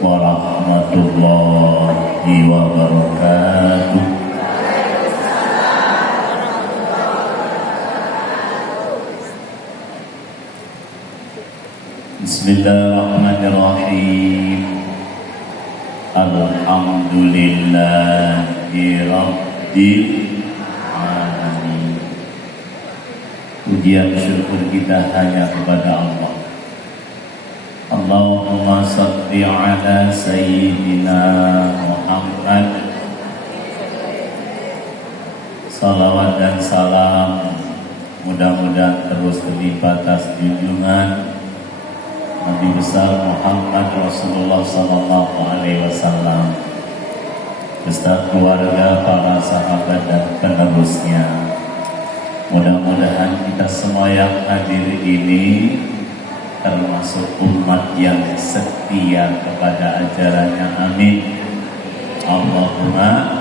warahmatullahi wabarakatuh. Bismillahirrahmanirrahim. Alhamdulillahi rabbil alamin. Pujian syukur kita hanya kepada Allah. Allahumma salli ala sayyidina Muhammad. Salawat dan salam mudah-mudahan terus terlipat atas junjungan Nabi besar Muhammad Rasulullah sallallahu alaihi wasallam beserta keluarga, para sahabat dan penerusnya. Mudah-mudahan kita semua yang hadir ini termasuk umat yang setia kepada ajarannya. Amin. Allahumma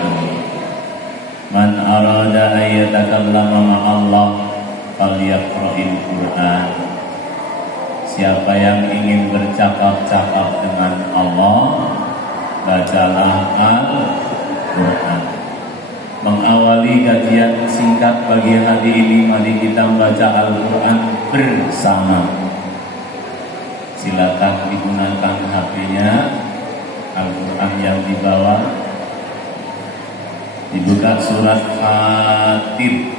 amin. Man arada ayyatakallama ma'allah falyaqra'il Qur'an. Siapa yang ingin bercakap-cakap dengan Allah, bacalah Al-Quran. Mengawali kajian singkat pagi hari ini, mari kita membaca Al-Quran bersama. Silakan digunakan HP-nya, Al-Quran yang dibawa. Dibuka surat Fatir.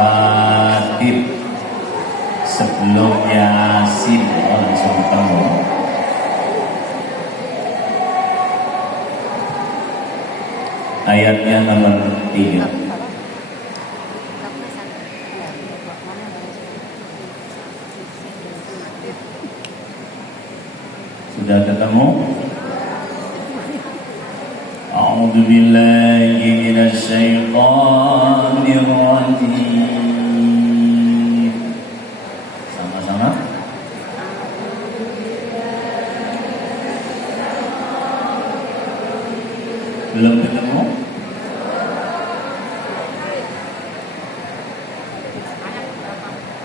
Fatir sebelum Yasin, langsung ketemu. Ayatnya nomor 3. Sudah ketemu? A'udzu billahi minasy syaithanir rajim. Sama-sama. Belum ketemu?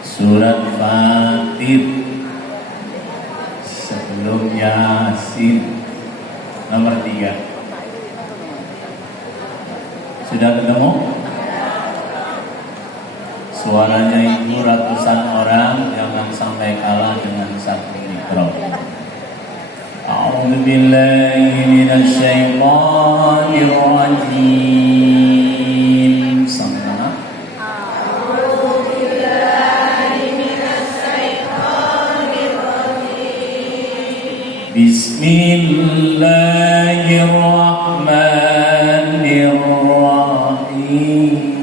Surat Fatir sebelum Yasin nomor 3. Sudah ketemu? Suaranya ibu ratusan orang, jangan sampai kalah dengan satu mikrofon. A'udzu billahi minasy syaithanir rajim. Sama-sama. A'udzu billahi minasy syaithanir rajim. Bismillahirrahmanirrahim.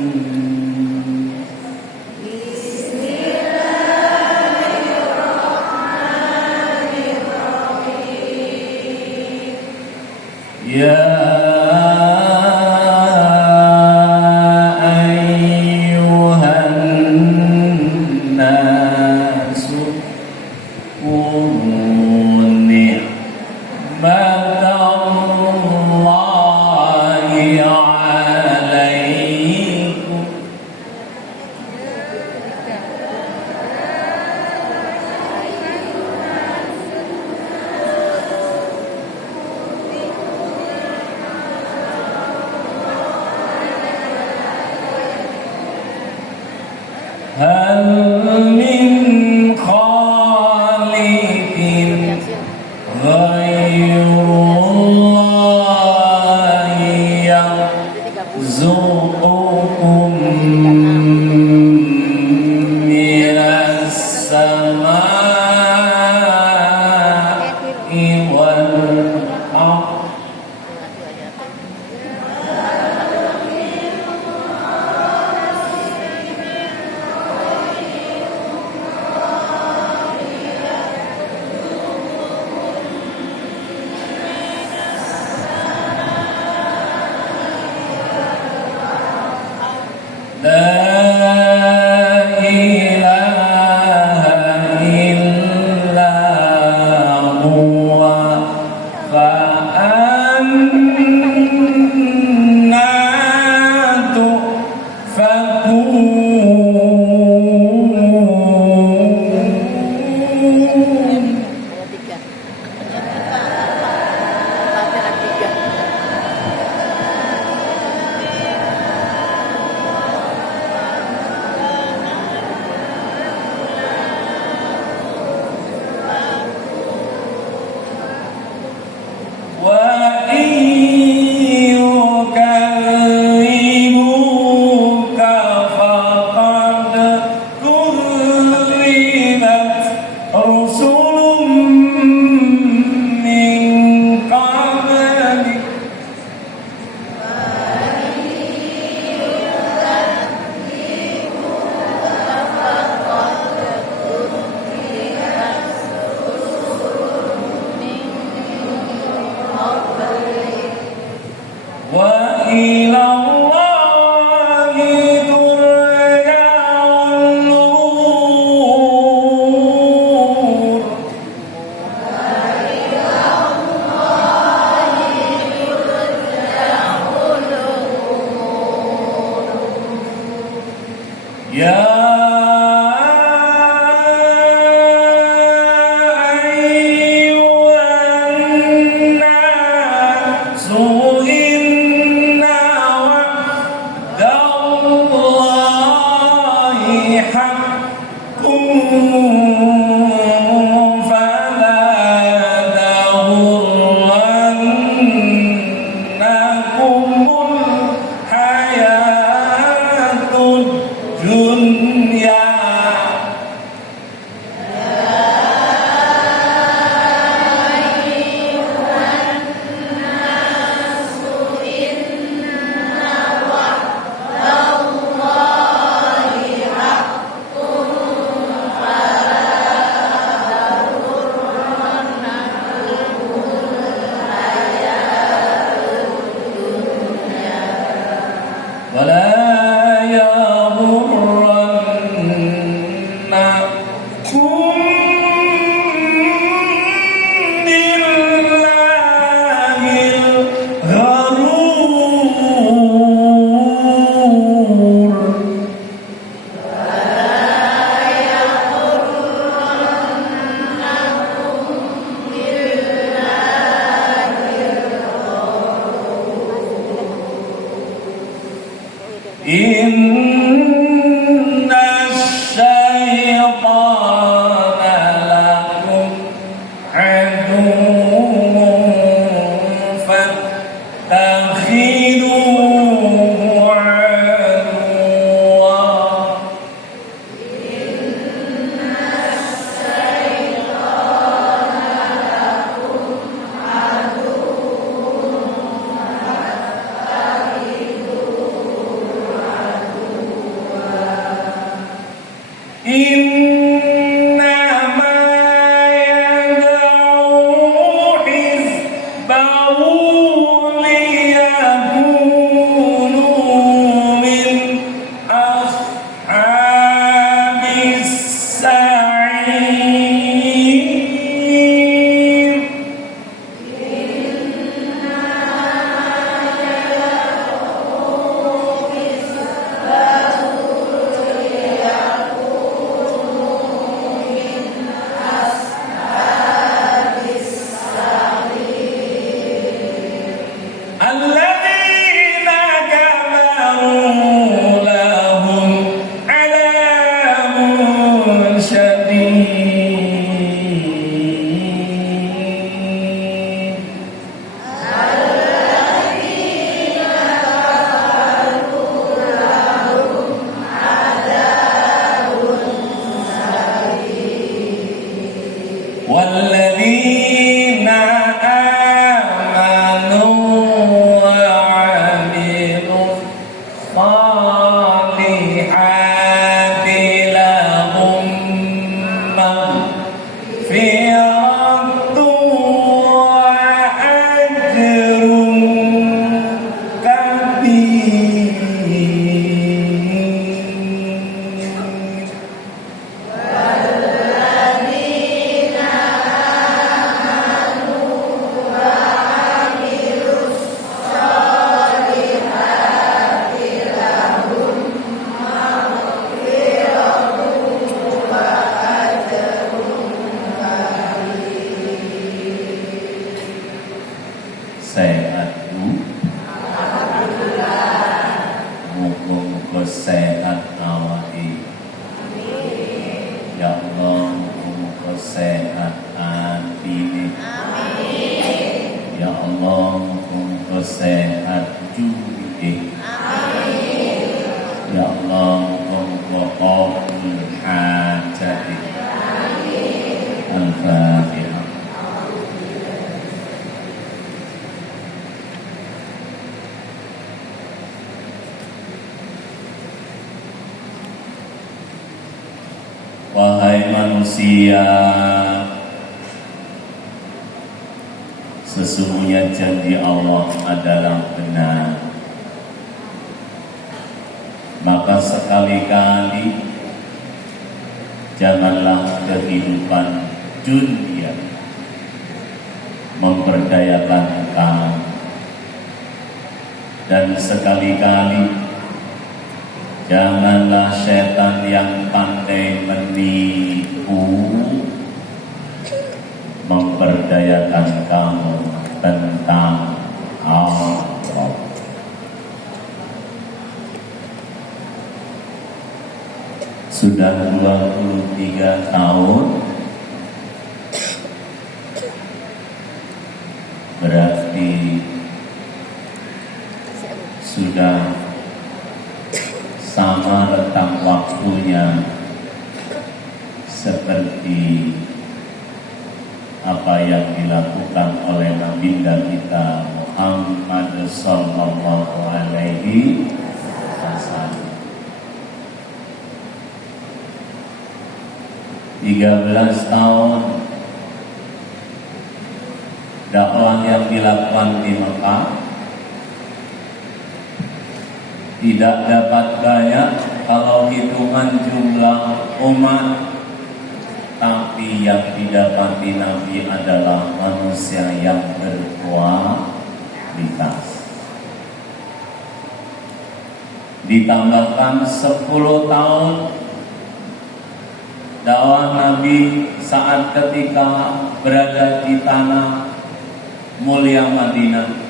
Ya ayyuhan nasu kunu ni'matallahi alaikum. Hal min khaliqin ghairullahi yarzuqukum minas samai wal ardh. La ilaha illa huwa tiga. Al-Fatihah tiga. وإن يكذبوك فقد كذبت رسل من قبلك وإلى الله ترجع الأمور يا أيها الناس إن وعد الله حق فلا تغرنكم الحياة الدنيا ولا يغرنكم بالله الغرور إن الشيطان لكم عدو فاتخذوه عدوا إنما يدعو حزبه ليكونوا من أصحاب السعير الذين كفروا لهم عذاب شديد والذين آمنوا وعملوا الصالحات لهم مغفرة وأجر كبير sehat Bu? Muga-muga sehat awake. Ya Allah, muga sehat atine. Ya Allah, muga sehat juwike. Ya Allah, muga qabul hajati. Al-Fatihah. Wahai manusia, sesungguhnya janji Allah adalah benar. Maka sekali-kali janganlah kehidupan dunia memperdayakan kamu, dan sekali-kali janganlah setan yang pandai menipu memperdayakan kamu tentang Allah. Sudah 23 tahun berarti sudah sama rentang waktunya seperti apa yang dilakukan oleh Baginda kita Muhammad sallallahu alaihi wasallam. 13 tahun dakwah yang dilakukan di Mekah tidak dapat banyak kalau hitungan jumlah umat, tapi yang didapati Nabi adalah manusia yang berkualitas. Ditambahkan 10 tahun dakwah Nabi saat ketika berada di tanah mulia Madinah.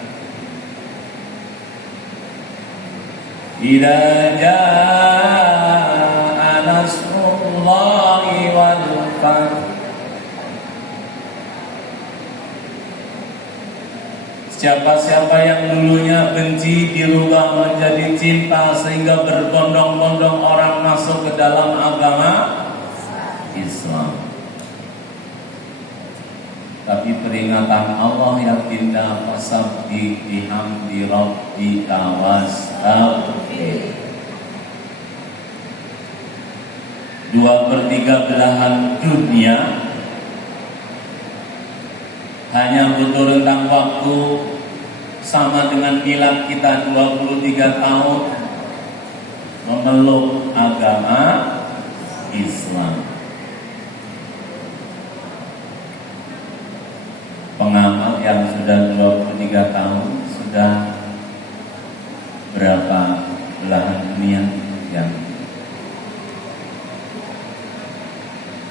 Idza jaa nasrullahi wal fath. Siapa-siapa yang dulunya benci dirubah menjadi cinta sehingga berbondong-bondong orang masuk ke dalam agama Islam. Tapi peringatan Allah yang indah, fasabbih bihamdi rabbika wastaghfir. 2/3 belahan dunia hanya butuh rentang waktu sama dengan milad kita 23 tahun memeluk agama Islam. Pengamal yang sudah 23 tahun sudah berapa belahan dunia yang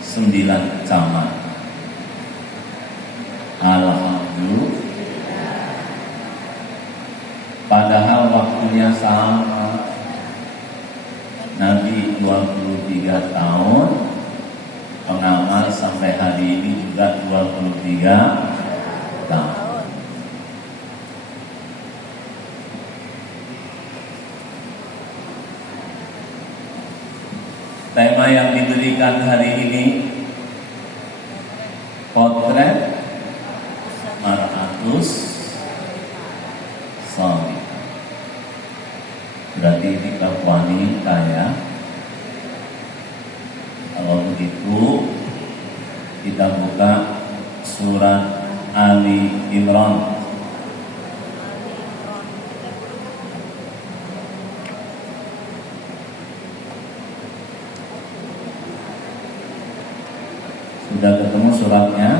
9 camat. Alhamdulillah. Padahal waktunya sama. Nabi 23 tahun, pengamal sampai hari ini juga 23 tahun. Tema yang diberikan hari ini potret mar'atus sholih. Berarti tiga wanita ya. Kalau begitu kita buka surat Ali Imran. Sudah ketemu suratnya?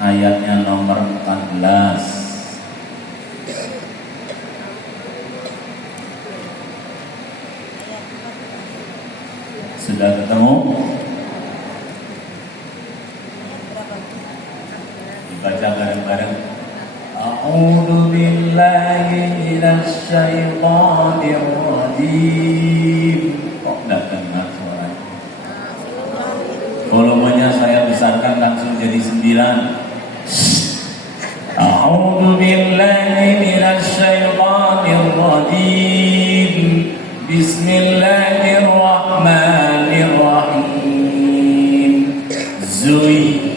Ayatnya nomor 14. Sudah ketemu? Dibaca bareng-bareng. A'udzu billahi minasy syaithanir rajim. Kok enggak dengar suaranya? Volumenya saya besarkan langsung jadi 9. A'udzu billahi minasy syaithanir rajim. Bismillahirrahmanirrahim. Zui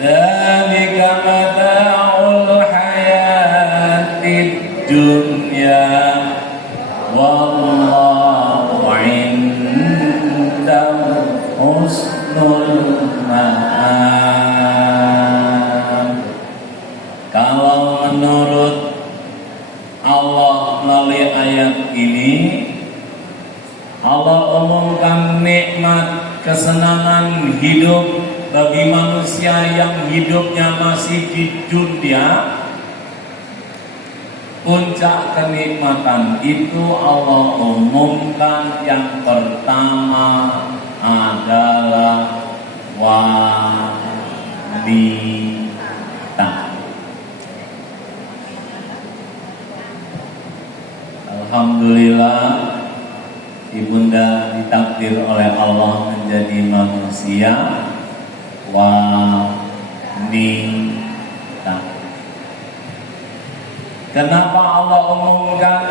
Dzalika mata'ul hayatid dunya wallahu 'indahu husnul ma'ab. Kalau menurut Allah melalui ayat ini, Allah umumkan nikmat kesenangan hidup bagi manusia yang hidupnya masih di dunia. Puncak kenikmatan itu Allah umumkan yang pertama adalah wanita. Alhamdulillah, ibunda ditakdir oleh Allah menjadi manusia wanita. Kenapa Allah umumkan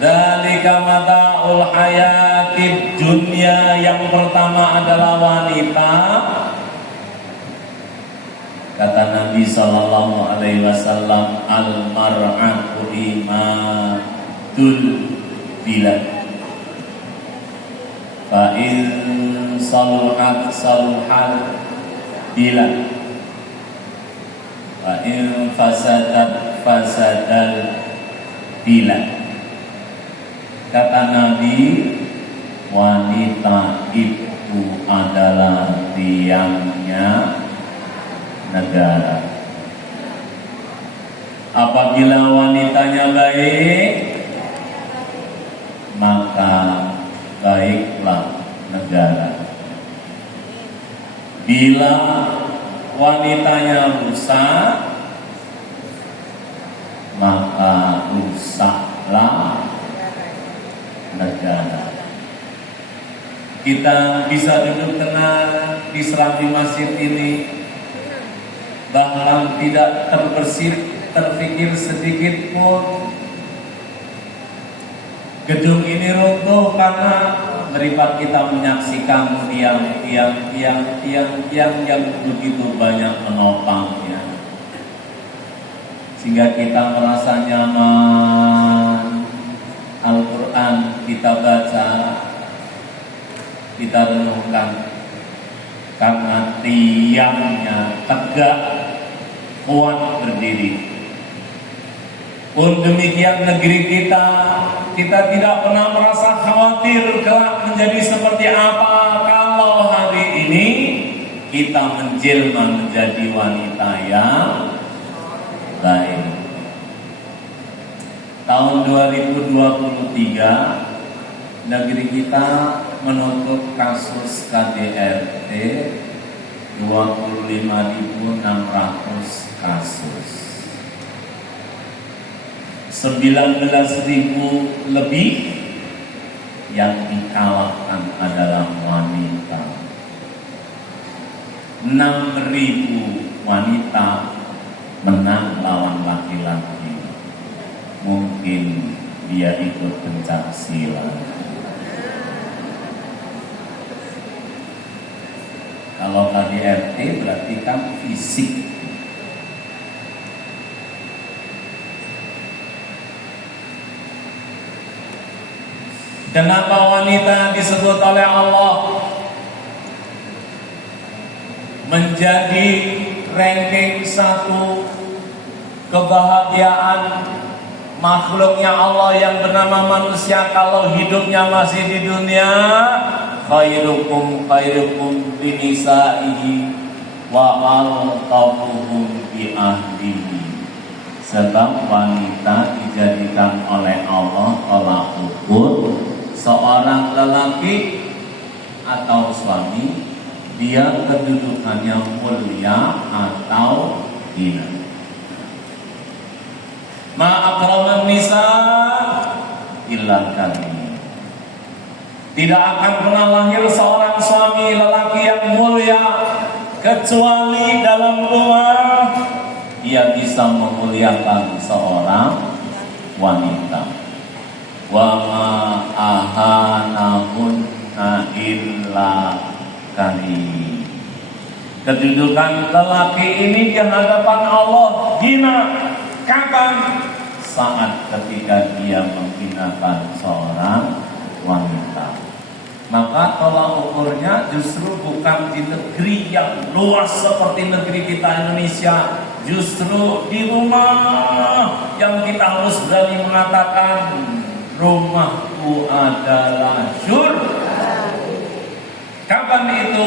dzalika mata'ul hayatid dunya, yang pertama adalah wanita? Kata Nabi sallallahu alaihi wasallam, al mar'atu imatul bilad, fa in saluhat saluhal bilad, wa in fasadat fasadal bilad. Kata Nabi, wanita itu adalah tiangnya negara. Apabila wanitanya baik, maka baiklah negara. Bila wanitanya rusak, maka rusaklah negara. Kita bisa duduk tenang di serambi masjid ini, bahkan tidak terpikir sedikit pun gedung ini runtuh karena meripat kita menyaksikan tiang yang begitu banyak menopangnya, sehingga kita merasa nyaman. Al-Quran kita baca, kita renungkan, karena tiangnya tegak, kuat berdiri. Pun demikian negeri kita tidak pernah merasa khawatir kelak menjadi seperti apa kalau hari ini kita menjelma menjadi wanita yang baik. Tahun 2023 negeri kita menutup kasus KDRT 25.600 kasus. 19.000 lebih yang dikalahkan adalah wanita. 6.000 wanita menang lawan laki-laki. Mungkin dia ikut pencak silat. Kalau KDRT berarti kan fisik. Kenapa wanita disebut oleh Allah menjadi ranking 1 kebahagiaan makhluknya Allah yang bernama manusia kalau hidupnya masih di dunia, khairukum khairukum binisaihi wa alqabuhum bi ahlihi. Sebab wanita dijadikan oleh Allah tolak ukur seorang lelaki atau suami, dia kedudukannya mulia atau hina. Ma akraman nisa illa karim. Tidak akan pernah lahir seorang suami lelaki yang mulia kecuali dalam rumah ia bisa memuliakan seorang wanita. Wa ma ahanahunna illa karim. Kedudukan lelaki ini di hadapan Allah hina. Kapan? Saat ketika dia menghinakan seorang wanita. Maka tolak ukurnya justru bukan di negeri yang luas seperti negeri kita Indonesia, justru di rumah yang kita harus berani mengatakan rumahku adalah surga. Kapan itu?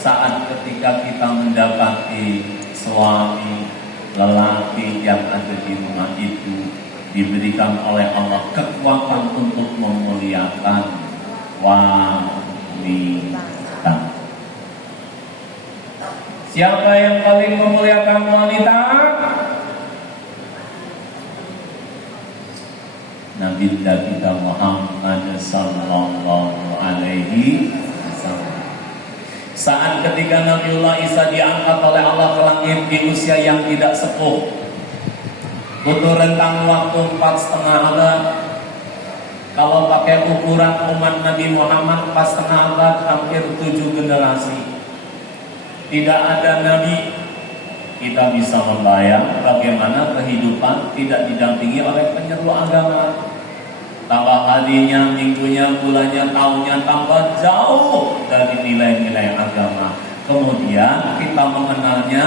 Saat ketika kita mendapati suami lelaki yang ada di rumah itu diberikan oleh Allah kekuatan untuk memuliakan wanita. Siapa yang paling memuliakan wanita? Nabi kita Muhammad sallallahu alaihi wasallam. Saat ketika Nabiullah Isa diangkat oleh Allah ke langit di usia yang tidak sepuh, butuh rentang waktu 4,5 abad. Kalau pakai ukuran umat Nabi Muhammad 4,5 abad, hampir 7 generasi. Tidak ada nabi. Kita bisa membayang bagaimana kehidupan tidak didampingi oleh penyeru agama. Tambah harinya, minggunya, bulannya, tahunnya tambah jauh dari nilai-nilai agama. Kemudian kita mengenalnya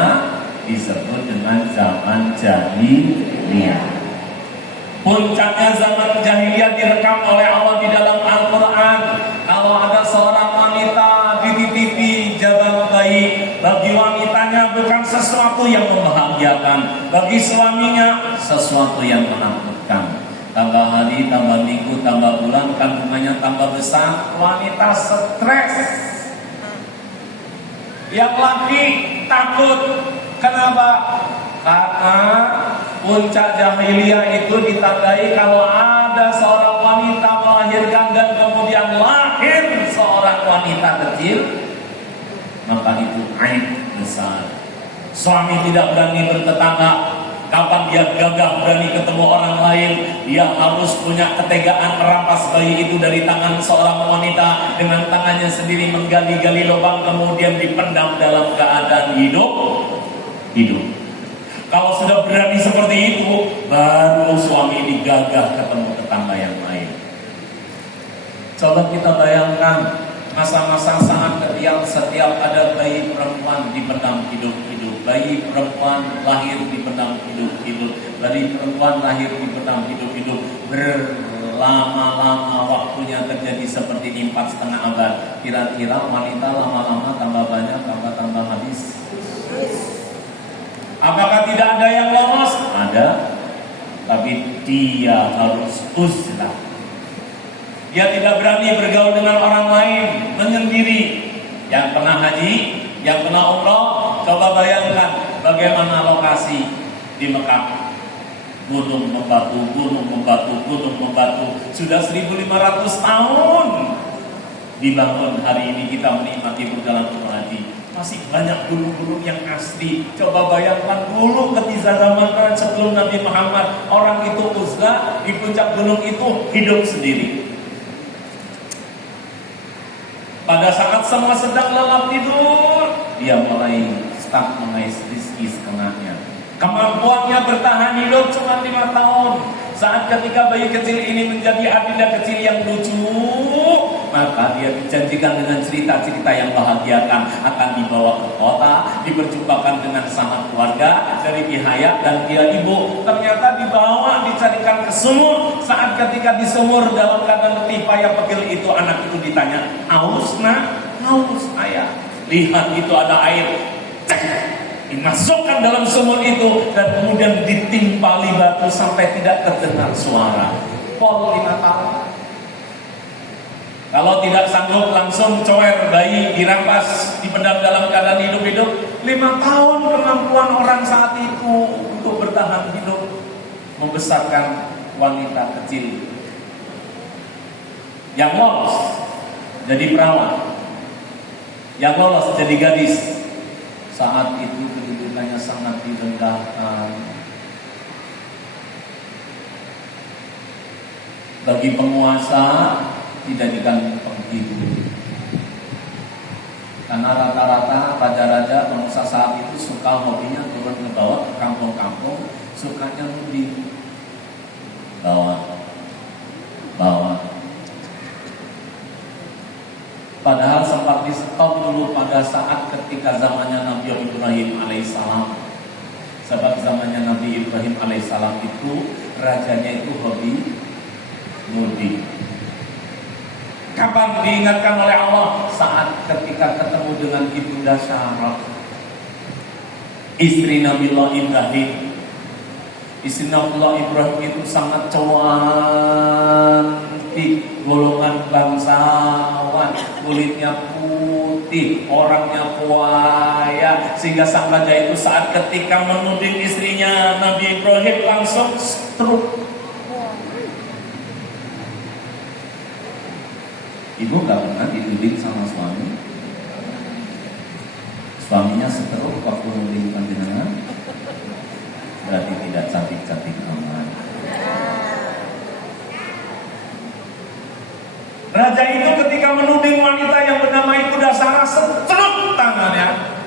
disebut dengan zaman jahiliyah. Puncaknya zaman jahiliyah direkam oleh Allah di dalam Al-Quran. Kalau ada seorang wanita dititipi jaban bayi, bagi wanitanya bukan sesuatu yang membahagiakan, bagi suaminya sesuatu yang menakutkan. Tambah hari, tambah minggu, tambah bulan, kandungannya tambah besar, wanita stres. Yang laki takut. Kenapa? Karena puncak jahiliyah itu ditandai kalau ada seorang wanita melahirkan dan kemudian lahir seorang wanita kecil, maka itu aib besar. Suami tidak berani bertetangga. Kapan dia gagah berani ketemu orang lain, dia harus punya ketegaan merampas bayi itu dari tangan seorang wanita dengan tangannya sendiri, menggali-gali lubang kemudian dipendam dalam keadaan hidup. Kalau sudah berani seperti itu, baru suami digagah ketemu tetangga yang lain. Coba kita bayangkan masa-masa sangat kecil, setiap ada bayi perempuan dipendam hidup-hidup, bayi perempuan lahir dipendam hidup-hidup, bayi perempuan lahir dipendam hidup-hidup, berlama-lama waktunya terjadi seperti ini 4,5 abad. Kira-kira wanita lama-lama tambah banyak, tambah habis. Apakah tidak ada yang lolos? Ada, tapi dia harus uzlah. Dia tidak berani bergaul dengan orang lain, menyendiri. Yang pernah haji, yang pernah umroh, coba bayangkan bagaimana lokasi di Mekah. Gunung membatu, gunung membatu, gunung membatu. Sudah 1.500 tahun dibangun. Hari ini kita menikmati perjalanan haji. Masih banyak gunung-gunung yang asli. Coba bayangkan dulu ketika zaman sebelum Nabi Muhammad, orang itu uzlah di puncak gunung itu hidup sendiri. Pada saat semua sedang lelap tidur, dia mulai start mengais rezeki setengahnya. Kemampuannya bertahan hidup cuma 5 tahun. Saat ketika bayi kecil ini menjadi adinda kecil yang lucu, maka dia dijanjikan dengan cerita-cerita yang bahagiakan, akan dibawa ke kota, diperjumpakan dengan sanak keluarga dari pihak dan dia ibu. Ternyata dibawa, dicarikan ke sumur. Saat ketika di sumur dalam keadaan letih payah pegil itu, anak itu ditanya, haus nak? Haus ayah. Lihat itu ada air, dimasukkan dalam sumur itu dan kemudian ditimpali batu sampai tidak terdengar suara. Pol 5 tahun. Kalau tidak sanggup langsung cower, bayi dirampas, dipendam dalam keadaan hidup-hidup. 5 tahun kemampuan orang saat itu untuk bertahan hidup, membesarkan wanita kecil yang lolos jadi perawat, yang lolos jadi gadis. Saat itu kedudukannya sangat direndahkan. Bagi penguasa dijadikan penghidup. Karena rata-rata raja-raja bangsa saat itu suka hobinya turun ke bawah, ke kampung-kampung, sukanya mudik. Bawa. Padahal sempat di stop dulu pada saat ketika zamannya Nabi Ibrahim alaihissalam. Sebab zamannya Nabi Ibrahim alaihissalam itu rajanya itu hobi mudik. Kapan diingatkan oleh Allah? Saat ketika ketemu dengan Ibunda Sarah, istri Nabiullah Ibrahim. Istri Nabiullah Ibrahim itu sangat cantik, golongan bangsawan, kulitnya putih, orangnya kuaya, sehingga sang raja itu saat ketika menuding istrinya Nabi Ibrahim langsung stroke. Ibu gak pernah dituding sama suami? Suaminya stroke waktu nuding panjenengan? Berarti tidak cantik-cantik amat. Raja itu ketika menuding wanita yang bernama Ibunda Sarah, setruk tangannya.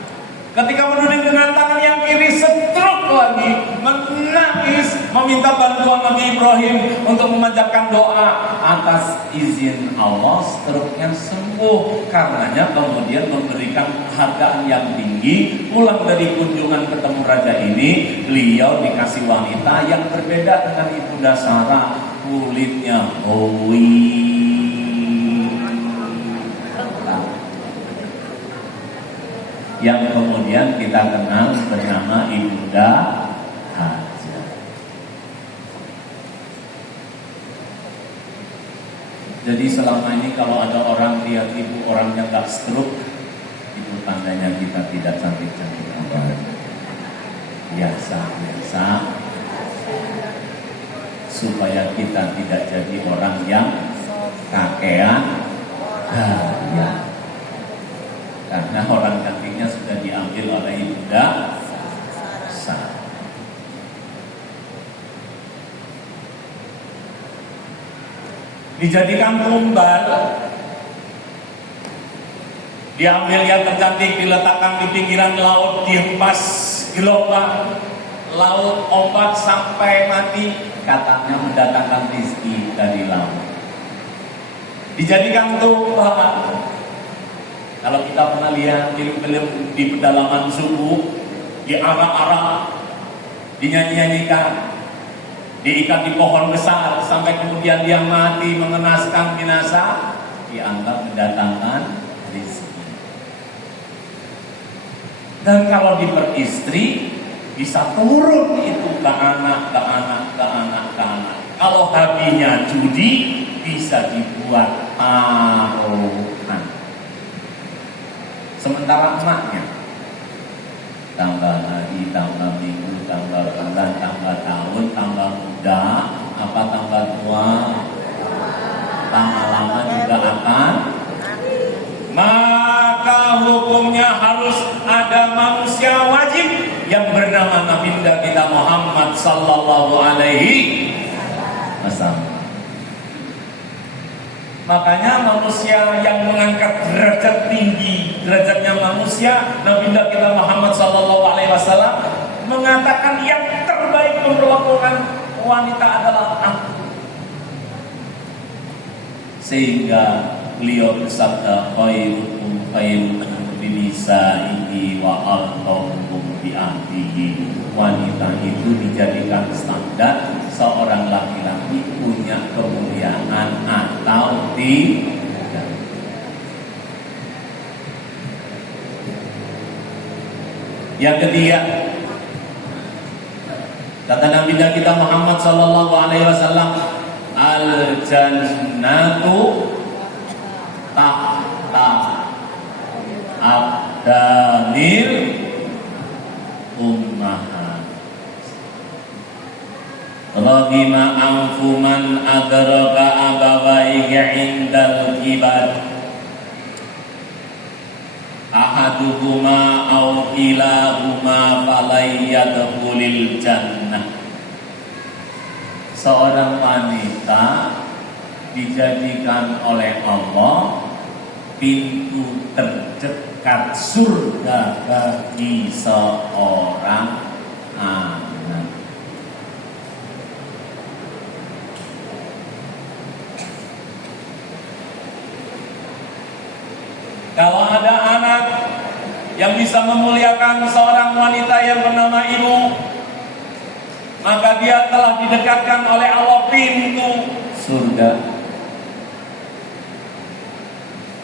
Ketika menuding dengan tangan yang kiri, setruk lagi, menangis, meminta bantuan Nabi Ibrahim untuk memanjatkan doa. Atas izin Allah, struknya sembuh. Karenanya kemudian memberikan hargaan yang tinggi. Pulang dari kunjungan ketemu raja ini, beliau dikasih wanita yang berbeda dengan Ibunda Sarah. Kulitnya hoi, yang kemudian kita kenal bernama Ibunda Hajar. Jadi selama ini kalau ada orang lihat ibu orang yang gak stroke, itu tandanya kita tidak cantik-cantik amat. Biasa-biasa, supaya kita tidak jadi orang yang kakean gaya. Karena orang cantiknya sudah diambil oleh Ibunda Sarah. Dijadikan tumbal, diambil yang tercantik, diletakkan di pinggiran laut, dihempas gelombang laut, ombak sampai mati, katanya mendatangkan rezeki dari laut. Dijadikan tumbal. Kalau kita pernah lihat film-film di pedalaman suku, diarak-arak, dinyanyi-nyanyikan, diikat di pohon besar sampai kemudian dia mati mengenaskan jenazah, dianggap mendatangkan rezeki. Dan kalau diperistri, bisa turun itu ke anak, ke anak, ke anak, ke anak. Kalau hobinya judi, bisa dibuat taruhan. Sementara emaknya tambah hari, tambah minggu, tambah bulan, tambah tahun, tambah muda, apa tambah tua, lama-lama juga akan. Maka hukumnya harus ada manusia wajib yang bernama Nabiullah kita Muhammad sallallahu alaihi wasallam. Makanya manusia yang mengangkat derajat tinggi, derajatnya manusia, Nabiullah kita Muhammad sallallahu alaihi wasallam mengatakan yang terbaik memperlakukan wanita adalah aku. Sehingga beliau bersabda, khairukum khairukum binisaihi wa arhamukum bi ahlihi. Wanita itu dijadikan standar seorang laki-laki punya kemuliaan atau tidak. Yang ketiga, kata Nabi kita Muhammad sallallahu alaihi wasallam, al jannatu tahta abdanil ummahat. Rahima anfuman adraka abawaihi indal kibar, ahaduhuma aw kilahuma falayyadkhulil jannah. Seorang wanita dijadikan oleh Allah pintu terdekat surga bagi seorang anak. Kalau ada anak yang bisa memuliakan seorang wanita yang bernama ibu, maka dia telah didekatkan oleh Allah pintu surga.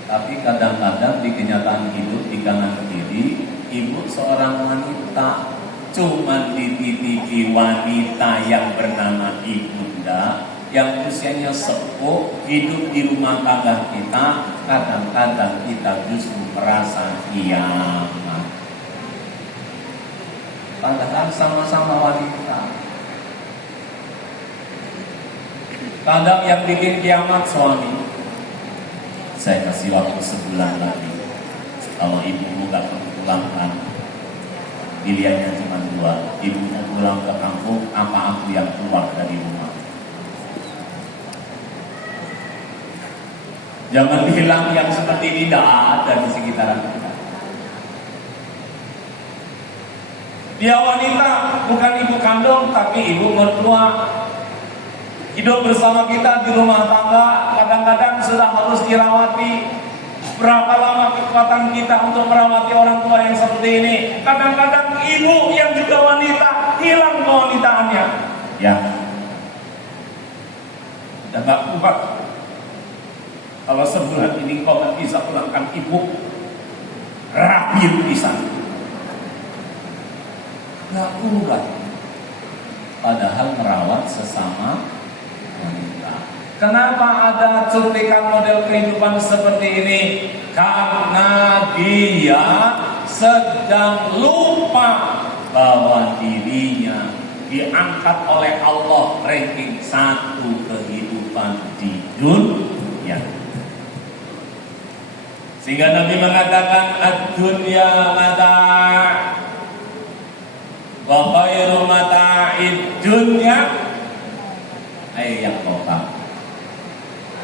Tapi kadang-kadang di kenyataan hidup di kanan kiri, ibu seorang wanita cuma dititipi wanita yang bernama ibunda, yang usianya sepuh, hidup di rumah tangga kita. Kadang-kadang kita justru merasa kiamat, padahal sama-sama wanita. Kadang yang bikin kiamat suami. Saya kasih waktu sebulan lagi. Kalau ibumu gak pulang, pilihannya cuma dua. Ibu mau pulang ke kampung, apa aku yang keluar dari rumah? Jangan bilang yang seperti ini tidak ada di sekitaran kita. Dia wanita, bukan ibu kandung, tapi ibu mertua. Hidup bersama kita di rumah tangga, kadang-kadang sudah harus dirawati. Berapa lama kekuatan kita untuk merawati orang tua yang seperti ini? Kadang-kadang ibu yang juga wanita hilang kewanitaannya. Ya, udah gak kuat. Kalau sebulan ini kau gak bisa pulangkan ibu, rapi bisa. Gak kuat. Padahal merawat sesama wanita. Kenapa ada cuplikan model kehidupan seperti ini? Karena dia sedang lupa bahwa dirinya diangkat oleh Allah ranking 1 kehidupan di dunia. Sehingga Nabi mengatakan ad-dunya mata' wa khairu mata'id dunya yang kota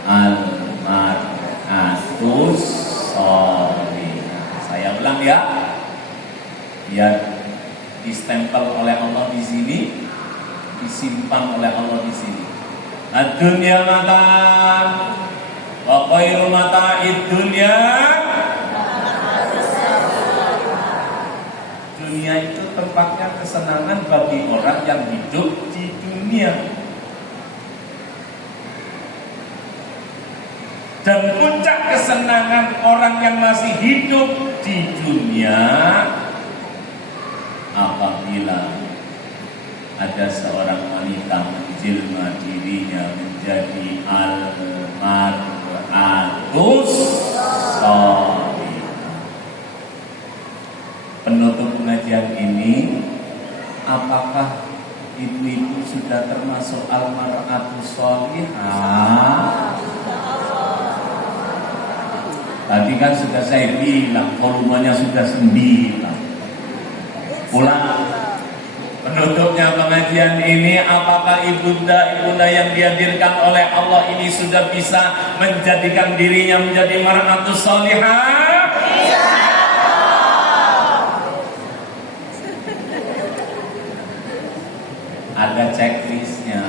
al-mar'atus sholihah. Saya ulang ya, biar distempel oleh Allah di sini, disimpan oleh Allah di sini. Ad-dunya mata wa khairu mata'id dunya. Dunia itu tempatnya kesenangan bagi orang yang hidup di dunia. Dan puncak kesenangan orang yang masih hidup di dunia apabila ada seorang wanita menjelma dirinya menjadi al-mar'atus sholihah. Penutup pengajian ini, apakah ibu-ibu sudah termasuk al-mar'atus sholihah? Tadi kan sudah saya bilang volumenya sudah 9. Pulang. Penutupnya pengajian ini, apakah ibunda yang dihadirkan oleh Allah ini sudah bisa menjadikan dirinya menjadi mar'atus sholihah? Ada checklistnya.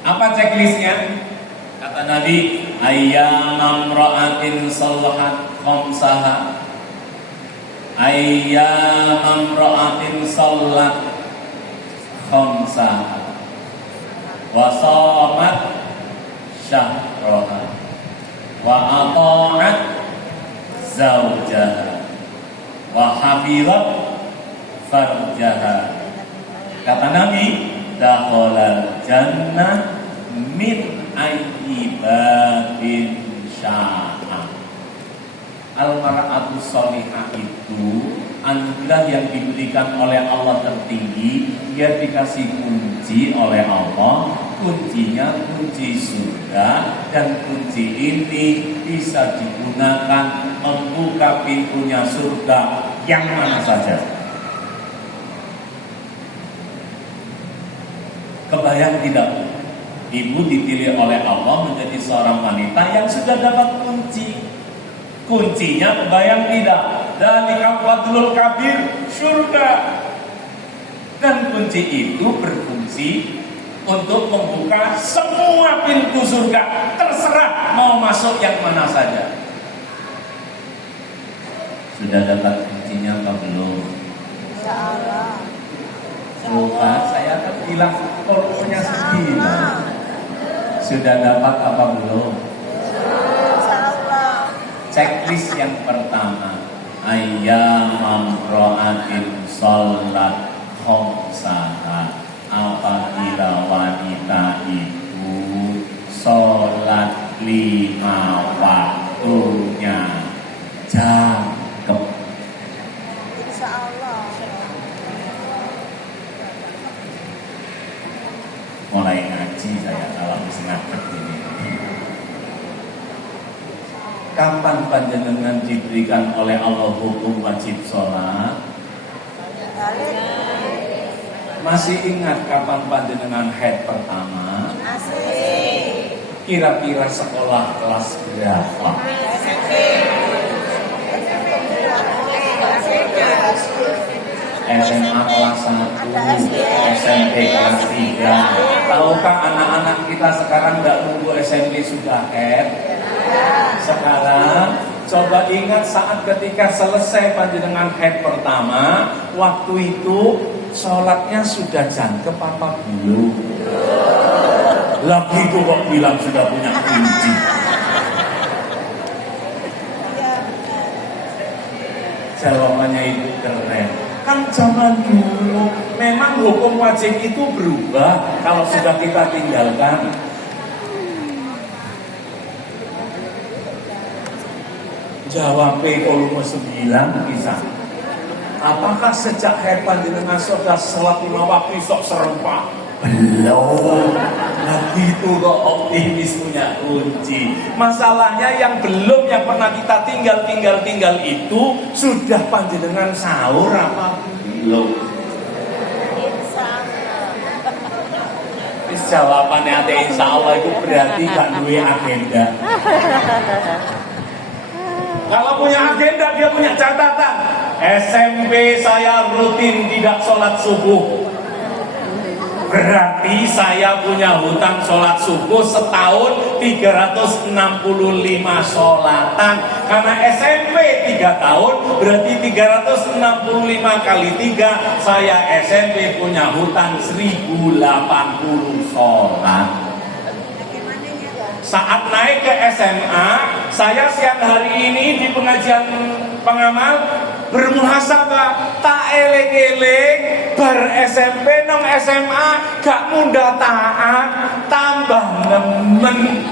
Apa checklistnya? Kata Nabi, ayyamam ra'atin salahat khamsaha, ayyamam ra'atin salat khamsaha, wa shamat syahraha, wa ata'at zawjaha, wa hafirat farjaha. Kata Nabi, dakhalal jannah min ayyi babin sya'a. Al-mar'atu sholihah itu anugerah yang diberikan oleh Allah tertinggi. Dia dikasih kunci oleh Allah. Kuncinya kunci surga, dan kunci ini bisa digunakan membuka pintunya surga yang mana saja. Kebayang tidak? Ibu dipilih oleh Allah menjadi seorang wanita yang sudah dapat kunci. Kuncinya kebayang tidak? Dzalikal fadlul kabir, surga. Dan kunci itu berfungsi untuk membuka semua pintu surga. Terserah mau masuk yang mana saja. Sudah dapat kuncinya apa belum? Insyaallah. Lupa, saya akan bilang volumenya 9. Sudah dapat apa belum? Insyaallah. Checklist yang pertama, ayyamam ra'atin sholat khamsaha. Apabila wanita itu sholat 5 waktunya cakep. Insyaallah. Mulai ngaji saya kalau ngadeg ini. Kapan panjenengan diberikan oleh Allah hukum wajib sholat? Masih ingat kapan panjenengan haid pertama? Masih. Kira-kira sekolah kelas berapa? SMA kelas 1, SMP kelas 3. Tahukah anak-anak kita sekarang nggak nunggu SMP sudah haid? Sekarang coba ingat saat ketika selesai panjenengan haid pertama, waktu itu sholatnya sudah jangkep apa belum? Lagi itu kok bilang sudah punya kunci. Jawabannya itu keren. Kan zaman dulu memang hukum wajib itu berubah kalau sudah kita tinggalkan. Jawab volume 9 bisa. Apakah sejak haid panjenengan sudah sholat 5 waktu sok serempak? Belum. Lagi itu kok optimis punya kunci. Masalahnya yang belum, yang pernah kita tinggal itu sudah panjenengan sahur apa belum? Insyaallah. Jawabannya ada insyaallah itu berarti gak duwe agenda. Kalau punya agenda, dia punya catatan. SMP saya rutin tidak sholat subuh. Berarti saya punya hutang sholat subuh setahun 365 sholatan. Karena SMP 3 tahun, berarti 365 kali 3. Saya SMP punya hutang 1080 sholat. Saat naik ke SMA, saya siang hari ini di pengajian pengamal bermuhasabah, tak eling-eling bar SMP nang SMA gak mudah taat, tambah nemen.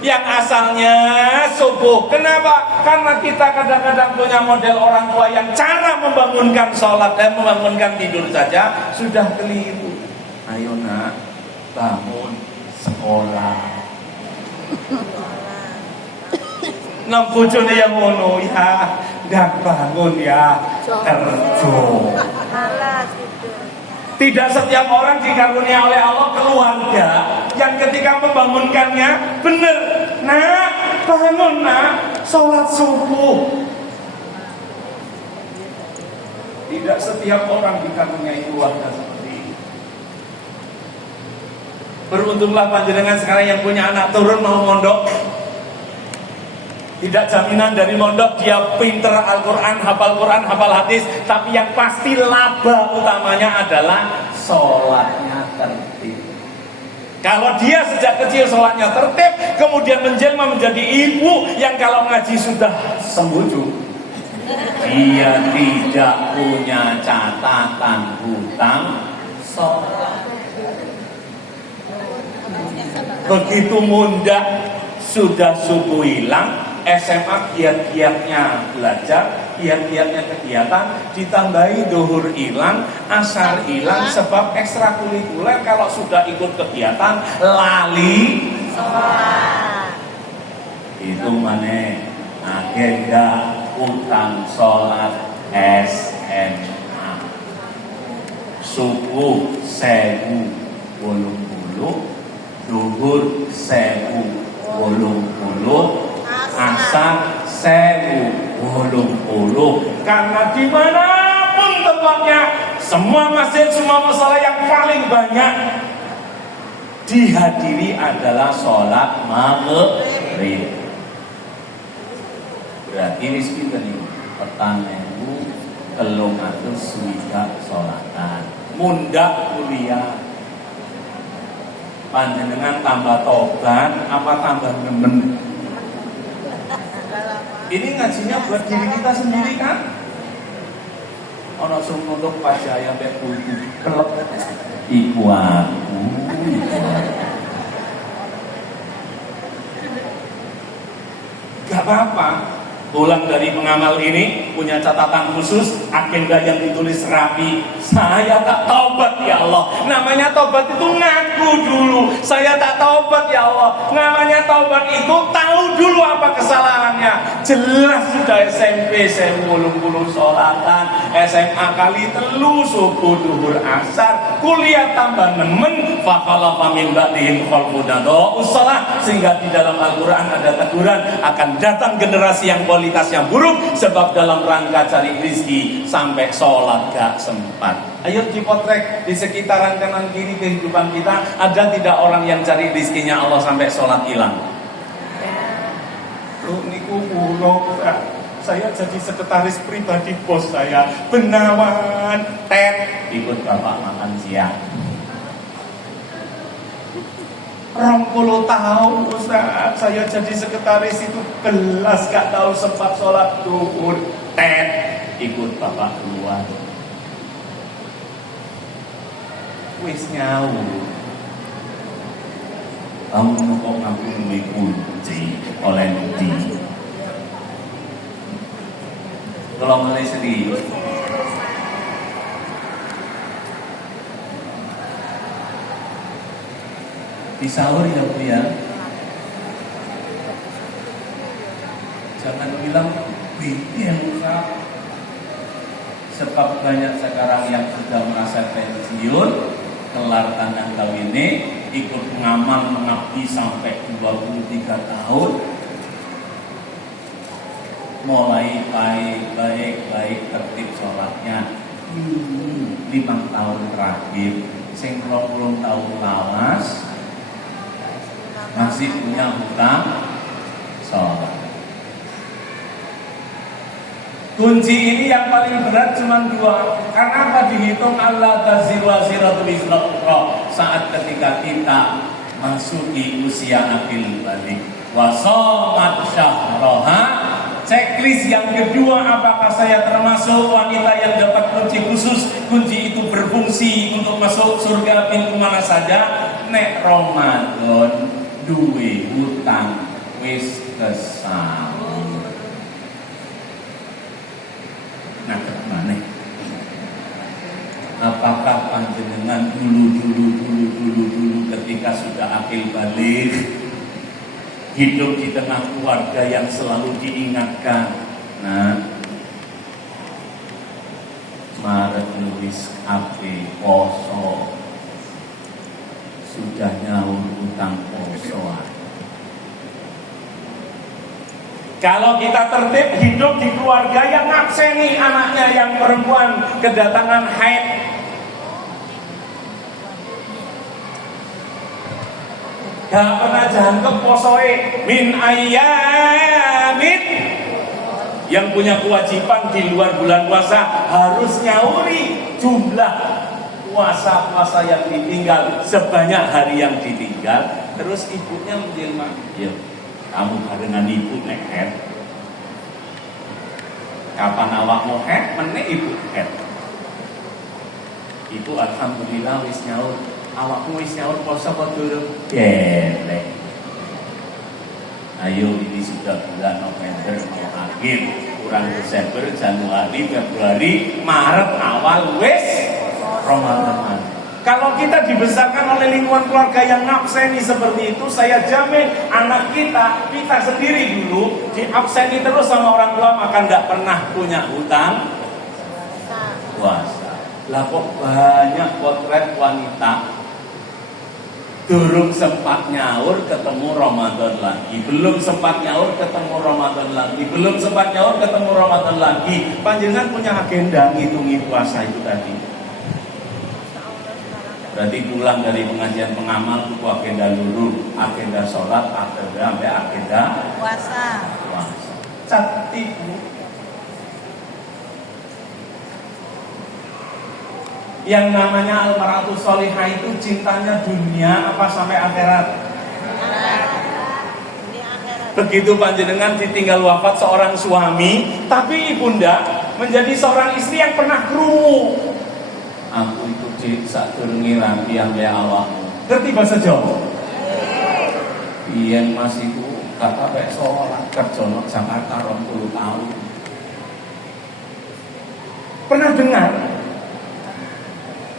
Yang asalnya subuh. Kenapa? Karena kita kadang-kadang punya model orang tua yang cara membangunkan sholat dan membangunkan tidur saja sudah keliru. Ayo nak, bangun sekolah. Nang bojone yang ngono ya, dan bangun ya, kerja. Tidak setiap orang dikarunia oleh Allah keluarga yang ketika membangunkannya benar, nak bangun nak, sholat subuh. Tidak setiap orang dikaruniai keluarga seperti ini. Beruntunglah panjenengan sekarang yang punya anak turun mau mondok. Tidak jaminan dari mondok dia pinter Al-Quran, hafal hadis, tapi yang pasti laba utamanya adalah sholatnya tertib. Kalau dia sejak kecil sholatnya tertib, kemudian menjelma menjadi ibu yang kalau ngaji sudah sembuju, dia tidak punya catatan hutang sholat. Begitu mundak sudah subuh hilang, SMA giat-giatnya belajar, giat-giatnya kegiatan, ditambahi duhur hilang, asar hilang, sebab ekstrakurikuler kalau sudah ikut kegiatan lali sholat. Itu mana agenda utang sholat SMA. Subuh 1080, duhur 1080, asar 1080. Karena dimanapun tempatnya, semua masjid, semua masalah yang paling banyak dihadiri adalah sholat maghrib. Berarti ini sekitar nih petang ewu telung atus swidak sholatan. Mundak kuliah, panjenengan tambah tobat apa tambah nemen? Ini ngajinya buat diri kita sendiri kan? Ono sing nunduk pajaya mbek buku kelep iku aku. Gak apa-apa. Pulang dari pengamal ini punya catatan khusus, agenda yang ditulis rapi. Saya tak taubat ya Allah. Namanya taubat itu ngaku dulu. Saya tak taubat ya Allah. Namanya taubat itu tahu dulu apa kesalahannya. Jelas sudah SMP saya mulung-mulung sholatan, SMA kali telu subuh duhur asar, kuliah tambah nemen, fakala min ba'dihim khalfun usalah, sehingga di dalam Al-Quran ada teguran akan datang generasi yang kualitasnya buruk sebab dalam rangka cari rezeki sampai sholat gak sempat. Ayo dipotret di sekitaran kanan kiri kehidupan kita, ada tidak orang yang cari rezekinya Allah sampai sholat hilang? Niku ulo, saya jadi sekretaris pribadi bos saya, Benawan Ted ikut bapak makan siang. 20 tahun Ustaz saya jadi sekretaris itu belas gak tahu sempat sholat duhur. Ted ikut bapak keluar. Wis nyau. Kamu kok ngaku nunggu kunci oleh nanti. Kalau mulai serius, di sahur ya Bu ya. Jangan bilang bikin Ustaz. Sebab banyak sekarang yang sudah merasa pensiun, kelar tangan kawinnya, ikut ngamal mengabdi sampai 23 tahun, mulai baik tertib sholatnya 5 tahun terakhir, sing 20 tahun lawas masih punya hutang sholat. Kunci ini yang paling berat cuma 2. Karena apa dihitung Allah taziru waziratu wizra ukhra. Saat ketika kita masuki usia akil balik, wa shamat syahraha. Checklist yang kedua, apakah saya termasuk wanita yang dapat kunci khusus? Kunci itu berfungsi untuk masuk surga pintu mana saja. Nek Ramadan duwe hutang wis kesal. Nah, kemana? Apakah panjenengan dulu ketika sudah akil balik, hidup di tengah keluarga yang selalu diingatkan, nah, Maret nulis ape poso, sudah nyaur utang posoan. Kalau kita tertib hidup di keluarga yang ngabseni anaknya yang perempuan kedatangan haid, Gak pernah jangkep posoe min ayamin. Yang punya kewajiban di luar bulan puasa harus nyauri jumlah puasa-puasa yang ditinggal sebanyak hari yang ditinggal. Terus ibunya menjelma, ya kamu barengan ibu nek kapan awakmu meneh ibu ibu alhamdulillah wis nyaur. Awakmu wis nyaur poso apa durung? Delek. Ayo ini sudah bulan November mau akhir, kurang Desember, Januari, Februari, Maret awal wis Ramadan. Kalau kita dibesarkan oleh lingkungan keluarga yang ngabseni seperti itu, saya jamin anak kita sendiri dulu diabseni terus sama orang tua, maka nggak pernah punya hutang puasa. Lah kok banyak potret wanita durung sempat nyaur ketemu Ramadan lagi, belum sempat nyaur ketemu Ramadan lagi, belum sempat nyaur ketemu Ramadan lagi. Panjenengan punya agenda ngitungi puasa itu tadi. Berarti pulang dari pengajian pengamal buku agenda dulu, agenda sholat, agenda Puasa. Cantik Bu. Yang namanya al-mar'atu sholihah itu cintanya dunia apa sampai akhirat? Begitu panjenengan ditinggal wafat seorang suami, tapi ibunda menjadi seorang istri yang pernah krungu. Aku itu sadurunge rapi ambek awakmu. Ngerti bahasa Jawa? Biyen Mas iku gak kabeh salat kerja nang Jakarta 20 tahun. Pernah dengar?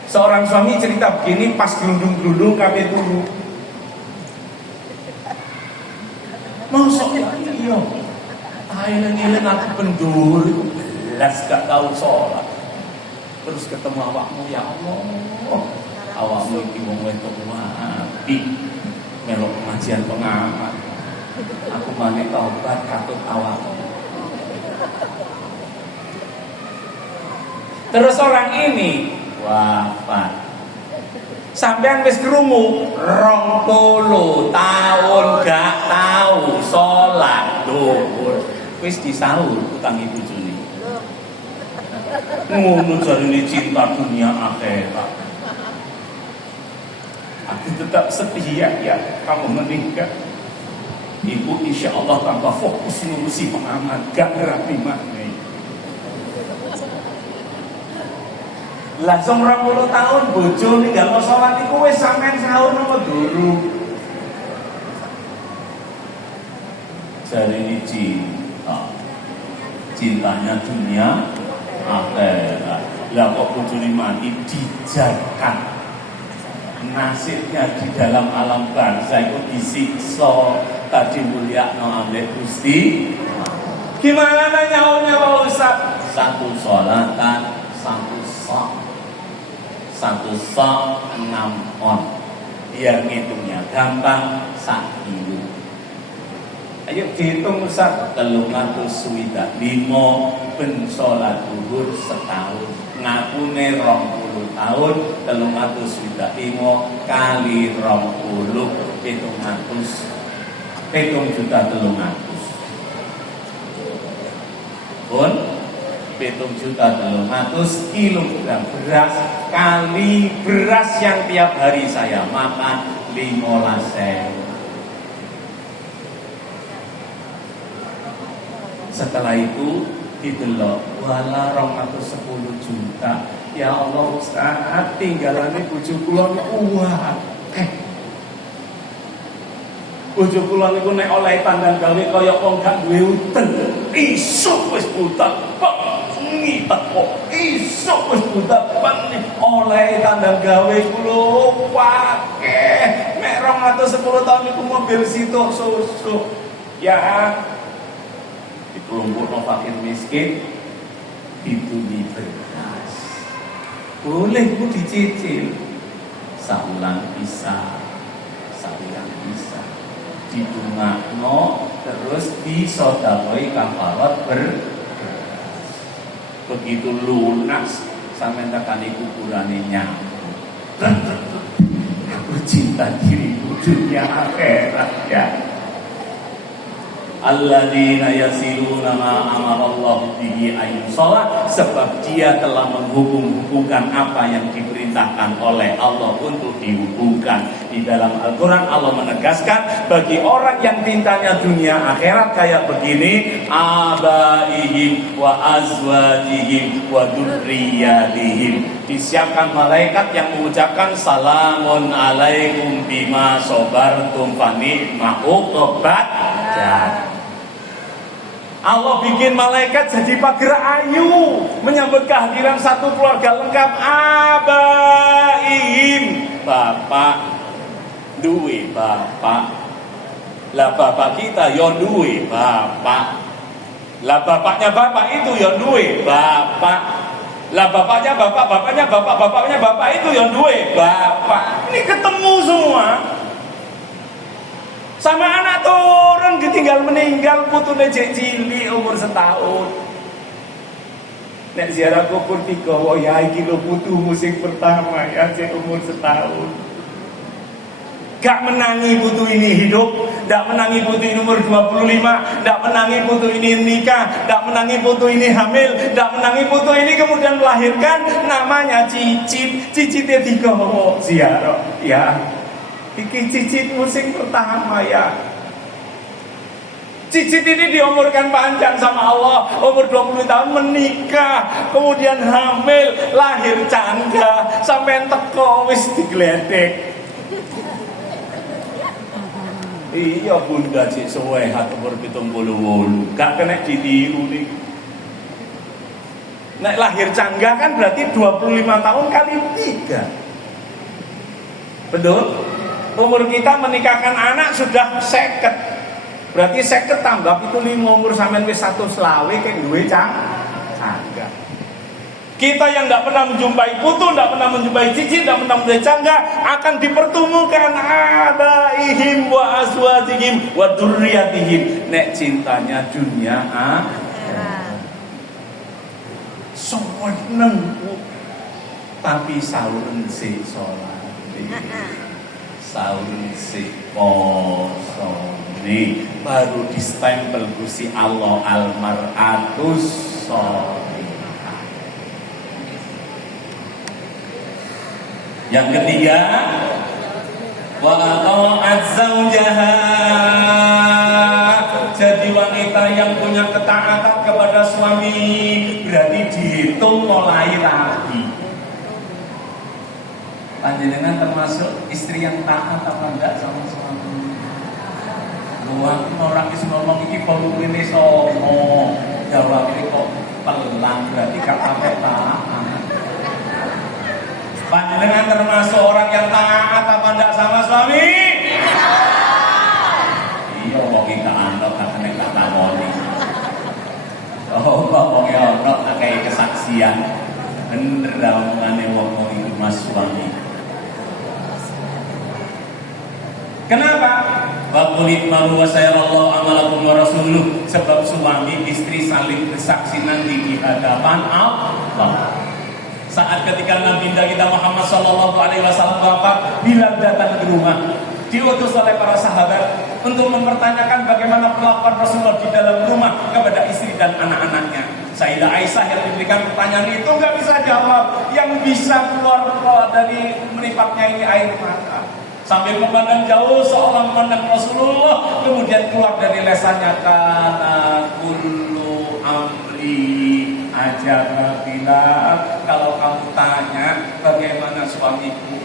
Seorang suami cerita begini pas gelundung-gelundung kabeh turu. Masuk iya. Aileng-eleng aku pendur, belas gak tahu sholat. Terus ketemu awakmu, ya Allah. Awakmu iki wong wedok apik. Melok pengajian pengamat. Aku maneh taubat katut awakmu. Terus orang ini wafat. Sampean wis krungu 20 tahun gak tahu salat zuhur. Wis disaur utang ibu juni. Ngono jarine cinta dunia akhirat. Aku tetap setia ya kamu meninggal. Ibu insya Allah tanpa fokus ngurusi pengamat gak rapi mana. Lah 20 tahun bojo ninggal salat iku wis sampean sahur napa durung? Jarine cinta. Cintanya dunia akhirat. Lah kok bojone mati dijakan. Nasibnya di dalam alam barzah itu disiksa. Tadi mulia no ambek Gusti. Gimana nyaurnya Pak Ustaz? Satu sholatan, satu som. Satu som 6 on. Biar ngitungnya gampang, sak kilo. Ayo dihitung Ustaz. 300 swidak 5 ben sholat zuhur setahun. Ngapune 20 tahun 300 swidak 5 kali 20 7.300.000 pun 7.300.000 kilogram beras kali beras yang tiap hari saya makan 15.000. Setelah itu didelok wala 210 juta. Ya Allah Ustaz, tinggalane bojo kula niku bojo kula niku nek oleh tanggal gawe kaya wong gak duwe utang. Isuk wis buta, ngitet kok. Isuk wis buta ben oleh tanggal gawe kula akeh. Mek 210 tahun niku mobil sitok susuk. Ya dikelompokno fakir miskin dituli beras. Boleh ku dicicil. Saulan bisa. Didungakno terus disodakoi kafarat beras. Begitu lunas sampai tekani kuburane nyamuk. Aku cinta diriku. dunia akhirat ya. Alladzina yasiluna ma amarallahu bihi ayyusala, sebab dia telah menghubung-hubungkan apa yang diperintahkan oleh Allah untuk dihubungkan. Di dalam Al-Quran Allah menegaskan bagi orang yang cintanya dunia akhirat kayak begini, abaihim wa azwajihim wa dzurriyyatihim, disiapkan malaikat yang mengucapkan salamun alaikum bima sabartum fa ni'ma uqbad dar. Allah bikin malaikat jadi pagar ayu menyambut kehadiran satu keluarga lengkap. Abaihim, bapak duwe bapak, lah bapak kita yo duwe bapak, lah bapaknya bapak itu yo duwe bapak, lah bapaknya bapak, bapaknya bapak, bapaknya bapak itu yo duwe bapak. Ini ketemu semua. Sama anak turun ditinggal meninggal, putune jek cilik umur setahun. Nek ziarah kubur digawa ya iki lho putumu sing pertama ya jek umur setahun. Gak menangi putu ini hidup, gak menangi putu ini umur 25, gak menangi putu ini nikah, gak menangi putu ini hamil, gak menangi putu ini kemudian melahirkan, namanya cicit, cicitnya digawa ziarah ya. Iki cicit musim pertama ya. Cicit ini diumurkan panjang sama Allah, umur 20 tahun menikah, kemudian hamil, lahir canda, sampai teko wis digledek. Iya bunda cik suwehat umur 78, gak kena ditiru nih. Nek lahir cangga kan berarti 25 tahun kali 3. Betul? Umur kita menikahkan anak sudah 50. Berarti 50 tambah itu 5 umur sampean wis 1 selawe kayak duwe cangga. Kita yang tidak pernah menjumpai putu, tidak pernah menjumpai cicit, tidak pernah menjumpai cangga, akan dipertemukan abaihim wa azwajihim wa dzurriyyatihim. Nek cintanya dunia seneng tapi sauren si sholat, sauren si kosone, baru distempel Gusti Allah almar'atus sholihah. Yang ketiga, wa ta'at zaujaha, jadi wanita yang punya ketaatan kepada suami, berarti dihitung mulai lagi. Panjenengan termasuk istri yang taat apa enggak sama suami? Luang orang is ngomong iki volume ini sono, jawab ini kok pelan, berarti gak sampai taat. Panjenengan termasuk orang yang taat apa enggak sama suami? Iya, kok kita anut katanya gak takoni. Oh, kok anut kayak kesaksian. Bener omongane wong itu mas suami. Kenapa? Waqulit malu wa sayarallahu amalakum wa rasuluh, sebab suami istri saling bersaksi nanti di hadapan Allah. Saat ketika Nabi kita Muhammad sallallahu alaihi wasallam wafat, Bilal datang ke rumah, diutus oleh para sahabat untuk mempertanyakan bagaimana perlakuan Rasulullah di dalam rumah kepada istri dan anak-anaknya. Sayyidah Aisyah yang diberikan pertanyaan itu nggak bisa jawab, yang bisa keluar dari meripatnya ini air mata. Sambil memandang jauh seolah memandang Rasulullah, kemudian keluar dari lesannya, kana kullu amri ajaba Bilal. Kalau kamu tanya bagaimana suamiku,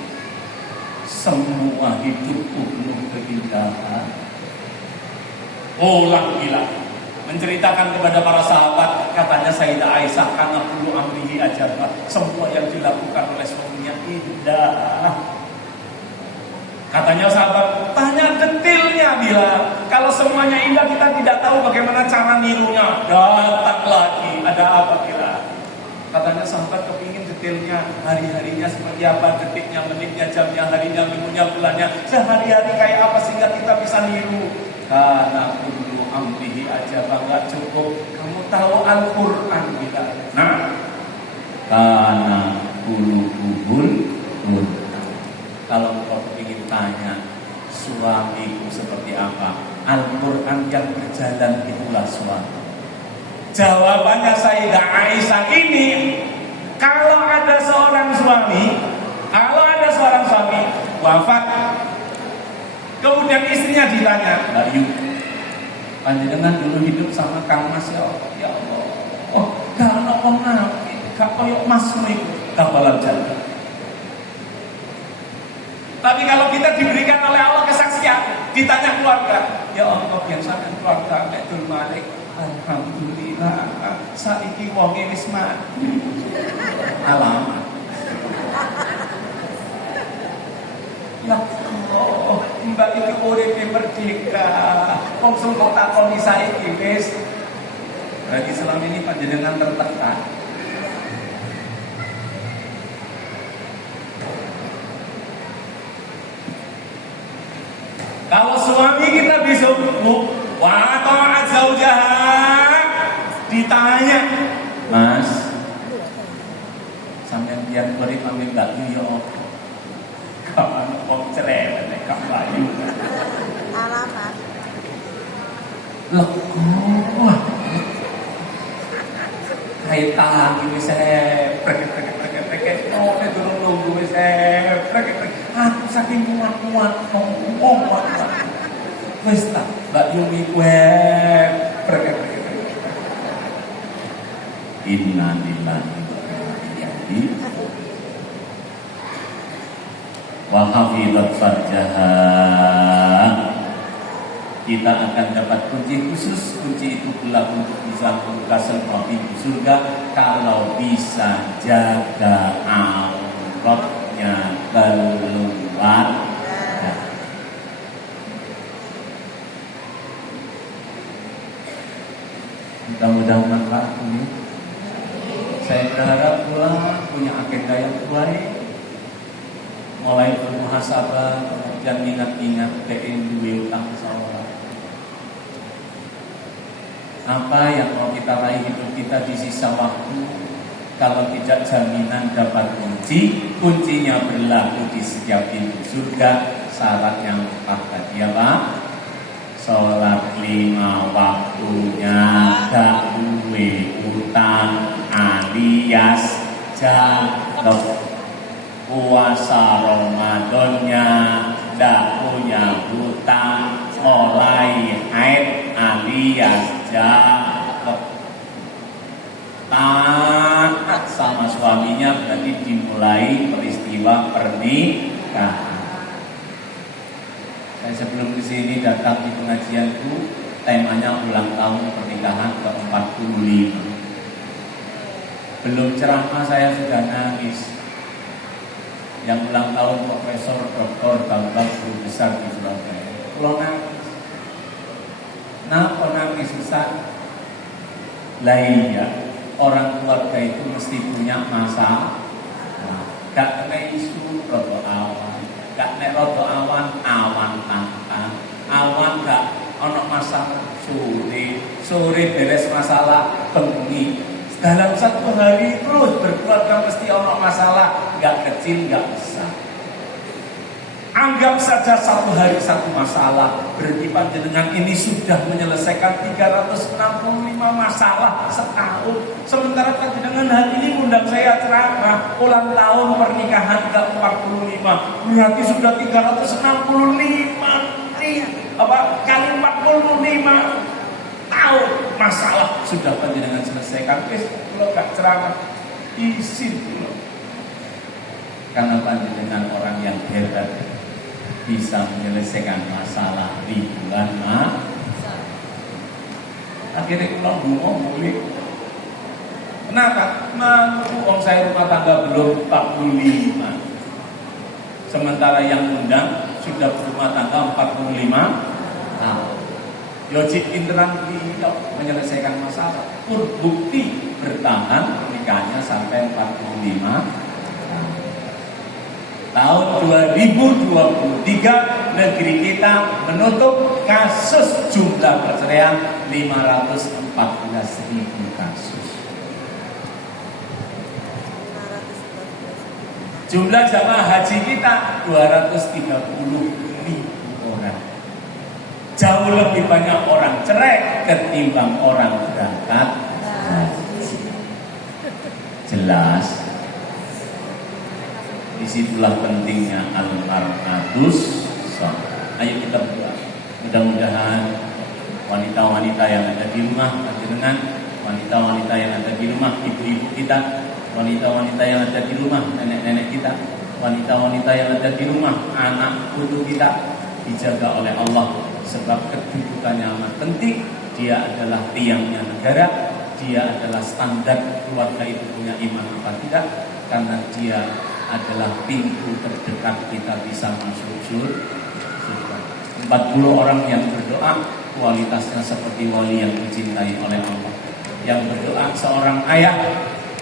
semua hidupku penuh keindahan. Ulang Bilal menceritakan kepada para sahabat, katanya Sayyidah Aisyah, karena kullu amrihi ajaba, semua yang dilakukan oleh suaminya indah. Katanya sahabat, tanya detailnya Bilal. Kalau semuanya indah kita tidak tahu bagaimana cara nirunya. Datang lagi, ada apa Bilal? Katanya sahabat kepingin detailnya, hari-harinya seperti apa, detiknya, menitnya, jamnya, harinya, minggunya, bulannya, sehari-hari kayak apa sehingga kita bisa niru. Karena kullu amrihi aja nggak cukup. Kamu tahu Al-Quran Bilal. Nah, karena kullu kubul. Kalau engkau ingin tanya Suamiku seperti apa? Al-Quran yang berjalan itulah suami. Jawabannya Sayyidah Aisyah ini, kalau ada seorang suami wafat, kemudian istrinya ditanya, Mbak Yu, panjenengan dulu hidup sama Kang Mas ya Allah. Ya Allah. Oh, gak ono wong ngake, gak koyo masmu iku kapalan jannah. Tapi kalau kita diberikan oleh Allah kesaksian, ditanya keluarga, ya Allah biasa keluarga Abdul Malik, alhamdulillah, saiki wonge wis mati. Alamat. Ya Allah, mbak iki uripe merdeka. Wong sing kok takoni saiki wis. Berarti selama ini panjenengan tertekan. Kalau suami kita besok wa ta'at zaujaha, ditanya, Mas, sampean biar beri pamit Mbak Yu ya apa? Kapan kok cerewet nek Mbak Yu. Alamat. Wah. Kaitan wis prek oh turun nunggu wis prek aku saking muat-muat ngomong wis tak Mbak Yumi kowe prek innalillahi wa inna ilaihi wa hafizat farjaha. Kita akan dapat kunci khusus. Kunci itu berlaku untuk bisa membuka semua pintu surga kalau bisa jaga auratnya keluar. Mudah-mudahan manfaat ini. Saya berharap pula punya agenda yang baik, mulai bermuhasabah, kemudian ingat-ingat duwe utang saudara. Apa yang mau kita raih hidup kita di sisa waktu? Kalau tidak jaminan dapat kunci, kuncinya berlaku di setiap pintu surga. Syaratnya 4 tadi apa? Sholat 5 waktunya, gak duwe utang alias jatuh. Puasa Ramadannya gak punya hutang, mulai haid alias jatuh. Taat sama suaminya berarti dimulai peristiwa pernikahan. Saya sebelum kesini datang di pengajianku, temanya ulang tahun pernikahan ke-45. Belum ceramah saya sudah nangis. Yang ulang tahun Profesor Dr. Bambang Guru Besar di Surabaya. Kalau nangis, kenapa nangis besar? Lah iya, orang keluarga itu mesti punya masalah. Gak kena isu roto awan, gak kena roto awan, awan tangkang, awan gak ono masalah sore beres masalah bengi. Dalam satu hari terus berkeluarga mesti ono masalah, gak kecil gak besar. Anggap saja satu hari satu masalah, berarti panjenengan ini sudah menyelesaikan 365 masalah setahun. Sementara panjenengan hari ini undang saya ceramah ulang tahun pernikahan ke-45, berarti sudah 365 kali 45 tahun masalah sudah panjenengan selesaikan. Kalau gak ceramah izin dulu, karena panjenengan orang yang hebat, bisa menyelesaikan masalah ribuan akhirnya kalau ngomong boleh. Kenapa? Uang saya rumah tangga belum 45, sementara yang undang sudah berumah tangga 45 tahun. Logik interan tidak menyelesaikan masalah, pun bukti bertahan pernikahannya sampai 45 tahun 2023 negeri kita menutup kasus jumlah perceraian 514.000 kasus. Jumlah jamaah haji kita 230.000 Jauh lebih banyak orang cerai ketimbang orang berangkat haji. Jelas. Disitulah pentingnya al-mar'atus shaliha. Ayo kita berdoa. Mudah-mudahan wanita-wanita yang ada di rumah, dengan wanita-wanita yang ada di rumah, ibu-ibu kita, wanita-wanita yang ada di rumah, nenek-nenek kita, wanita-wanita yang ada di rumah, anak putu kita dijaga oleh Allah, sebab kedudukannya amat penting. Dia adalah tiangnya negara, dia adalah standar keluarga itu punya iman apa tidak, karena dia adalah pintu terdekat kita bisa masuk surga. 40 orang yang berdoa kualitasnya seperti wali yang dicintai oleh Allah. Yang berdoa seorang ayah,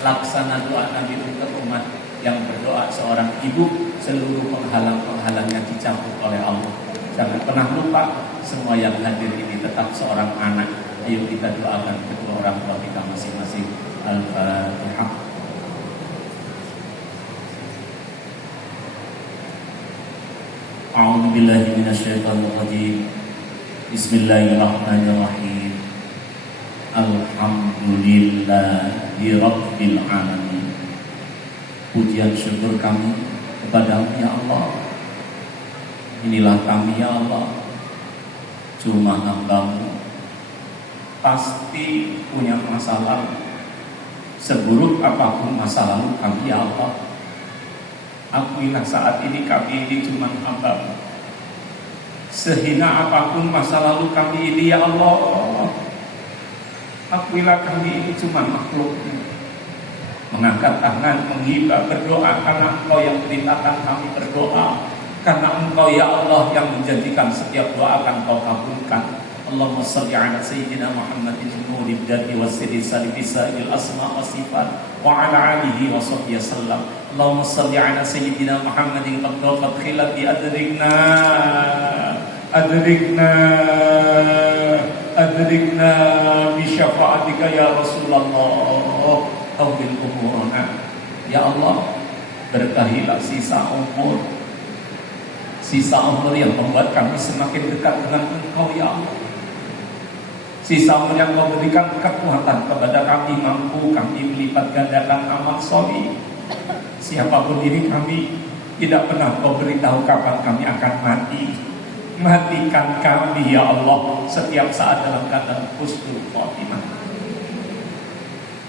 laksana doa Nabi untuk umat. Yang berdoa seorang ibu, seluruh penghalang-penghalangnya dicabut oleh Allah. Jangan pernah lupa, semua yang hadir ini tetap seorang anak. Ayo kita doakan kedua orang tua kita masing-masing. Al-Fatihah. A'udzubillahi minasyaitonirrajim. Bismillahirrahmanirrahim. Alhamdulillahi rabbil alamin. Pujian syukur kami kepada-Mu ya Allah. Inilah kami ya Allah, cuma hamba-Mu, pasti punya masa lalu. Seburuk apapun masa lalu kami ya Allah, akuilah saat ini kami ini cuma hamba-Mu. Sehina apapun masa lalu kami ini ya Allah, akuilah kami ini cuma makhluk. Mengangkat tangan, menghibah, berdoa karena Engkau yang perintahkan kami berdoa, karena Engkau ya Allah yang menjanjikan setiap doa akan Kau kabulkan. Allahumma salli ala sayyidina Muhammadin nuril jadi wasiri salibisa'il asma wa sifat wa ala alihi wa sahbihi sallam. Allahumma salli ala sayyidina Muhammadin qad khilati adrikna bi syafa'atika ya Rasulullah. Taubil umurana ya Allah, berkahilah sisa umur yang membuat kami semakin dekat dengan Engkau ya Allah. Sisa umur yang Kau berikan kekuatan kepada kami, mampu kami melipat gandakan amal soleh. Siapapun diri kami, tidak pernah Kau beritahu kapan kami akan mati. Matikan kami ya Allah setiap saat dalam keadaan husnul khotimah.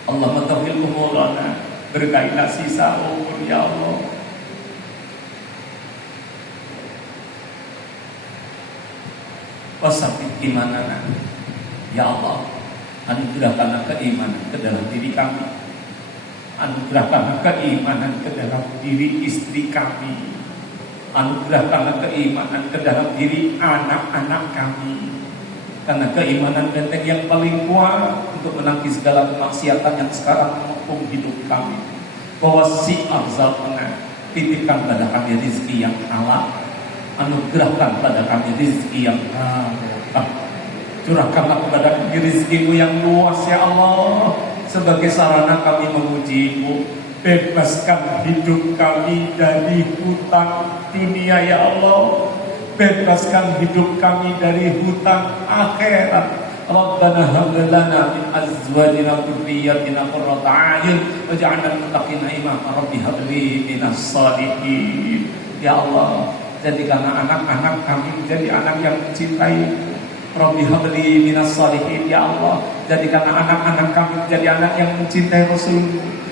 Allahumma tawfil umurana, berkailah sisa umur ya Allah. Wasabit imanana ya Allah, anugerahkanlah keimanan ke dalam diri kami, anugerahkanlah keimanan ke dalam diri istri kami, anugerahkanlah keimanan ke dalam diri anak-anak kami. Karena keimanan benteng yang paling kuat untuk menangkis segala kemaksiatan yang sekarang menghukum hidup kami. Wasi arzaqna, titipkan pada kami rezeki yang halal, anugerahkan pada kami rezeki yang barokah. Curahkanlah kepada kami rezeki-Mu yang luas ya Allah, sebagai sarana kami memuji-Mu. Bebaskan hidup kami dari hutang dunia ya Allah. Bebaskan hidup kami dari hutang akhirat. Rabbana hab lana min azwajina wa dhurriyyatina qurrata a'yun waj'alna lil muttaqina imama. Rabbi hab li minas shalihin. Ya Allah, jadikanlah anak-anak kami menjadi anak yang mencintai. Rabbi hab li minas shalihin. Ya Allah, jadikanlah anak-anak kami menjadi anak yang mencintai Rasul.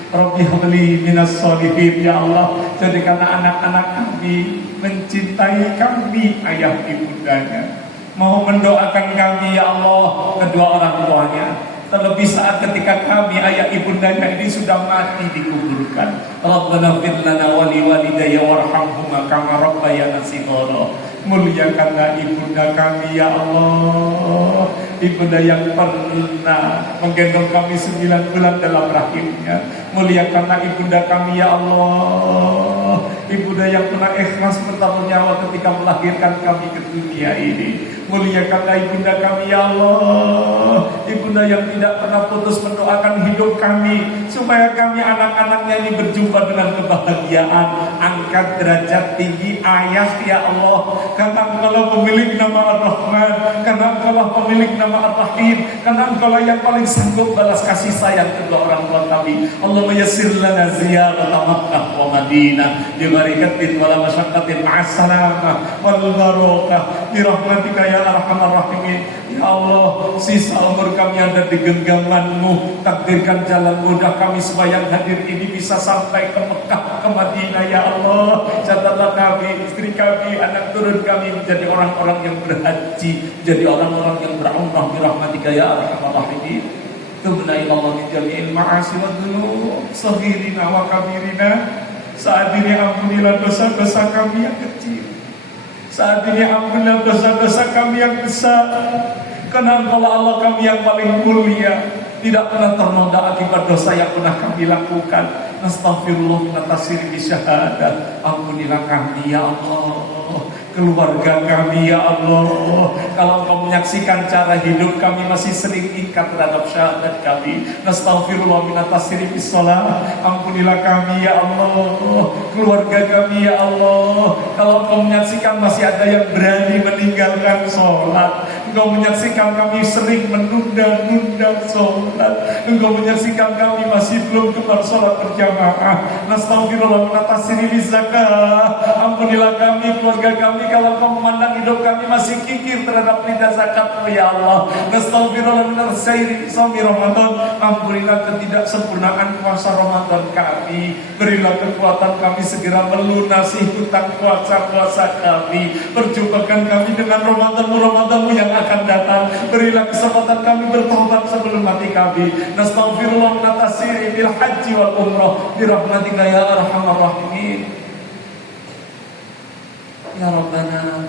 Rabbi habli minas sholihin. Ya Allah, jadikanlah anak-anak kami mencintai kami ayah ibundanya, mau mendoakan kami ya Allah kedua orang tuanya, terlebih saat ketika kami ayah ibundanya ini sudah mati dikuburkan. Rabbana fir lana wa li walidayya warhamhuma kama rabbayana shighara. Muliakanlah ibunda kami ya Allah, ibunda yang pernah menggendong kami 9 bulan dalam rahimnya. Muliakanlah ibunda kami ya Allah, ibunda yang pernah ikhlas bertaruh nyawa ketika melahirkan kami ke dunia ini. Muliakanlah ibunda kami ya Allah, Ibunda yang tidak pernah putus mendoakan hidup kami supaya kami anak-anaknya ini berjumpa dengan kebahagiaan. Angkat derajat tinggi ayah ya Allah, karena Engkaulah pemilik nama Ar-Rahman, karena Engkaulah pemilik nama Ar-Rahim, karena Engkaulah yang paling sanggup balas kasih sayang kedua orang tua kami. Allahumma yassir lana ziyarata Makkah wa Madinah bi barakatin wa la masyaqqatin ma'as salamah wal barakah bi rahmatika ya arhamar rahimin. Ya Allah, sisa umur kami ada di genggaman-Mu. Takdirkan jalan mudah kami supaya hadir ini bisa sampai ke Mekah, ke Madinah ya Allah. Catatlah kami, istri kami, anak turun kami menjadi orang-orang yang berhaji, jadi orang-orang yang berumrah bi rahmatika ya arhamar rahimin. Tubna ilallah min jami'il ma'asi wa dhunub saghirina wa kabirina. Saat ini ampunilah dosa-dosa kami yang kecil, saat ini ampunilah dosa-dosa kami yang besar, karena Engkaulah Allah kami yang paling mulia, tidak pernah ternoda akibat dosa yang pernah kami lakukan. Astaghfirullah min atasiri bisyahadat. Ampunilah kami ya Allah, keluarga kami ya Allah. Kalau Engkau menyaksikan cara hidup kami masih sering ingkar terhadap syahadat kami, nastaghfirullah min atasiri bisalah. Ampunilah kami ya Allah, keluarga kami ya Allah. Kalau Engkau menyaksikan masih ada yang berani meninggalkan sholat, Engkau menyaksikan kami sering menunda-nunda sholat, Engkau menyaksikan kami masih belum gemar sholat berjamaah, nastaghfirullah min atasiri bizakat. Ampunilah kami, keluarga kami, kalau Engkau memandang hidup kami masih kikir terhadap perintah zakat-Mu ya Allah. Nastaghfirullah min al-sayri sami Ramadan. Ampunilah ketidaksempurnaan puasa Ramadan kami. Berilah kekuatan kami segera melunasi hutang puasa-puasa kami. Perjumpakan kami dengan Ramadan-Mu yang akan datang. Berilah kesempatan kami bertobat sebelum mati kami. Nastaghfirullah min atasiri bil haji wal umrah bi rahmatika ya arhamar rahimin. Ya Rabbana,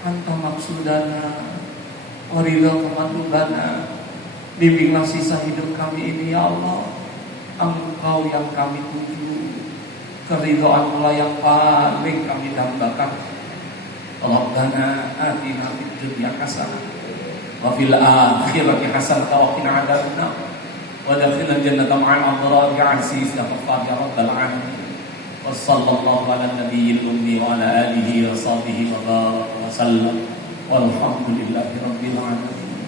Anta maksudana, waridha kematubana. Bimbinglah sisa hidup kami ini ya Allah. Engkau yang kami tuju, keridhaan-Mu yang paling kami dambakan. Rabbana atina fid dunya hasanah wa fil akhirati hasanah wa qina adzabannar wa adkhilna jannata ma'al abrar ya aziz ya ghaffar ya rabbal alamin. Wassallallahu ala nabiyil ummi wa ala alihi wa sahbihi wa baraka wa sallam. Walhamdulillahi rabbil alamin.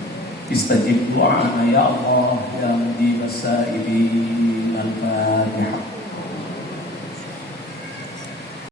Istajib du'ana ya Allah ya mujibas sa'ilin. Al-Fatihah.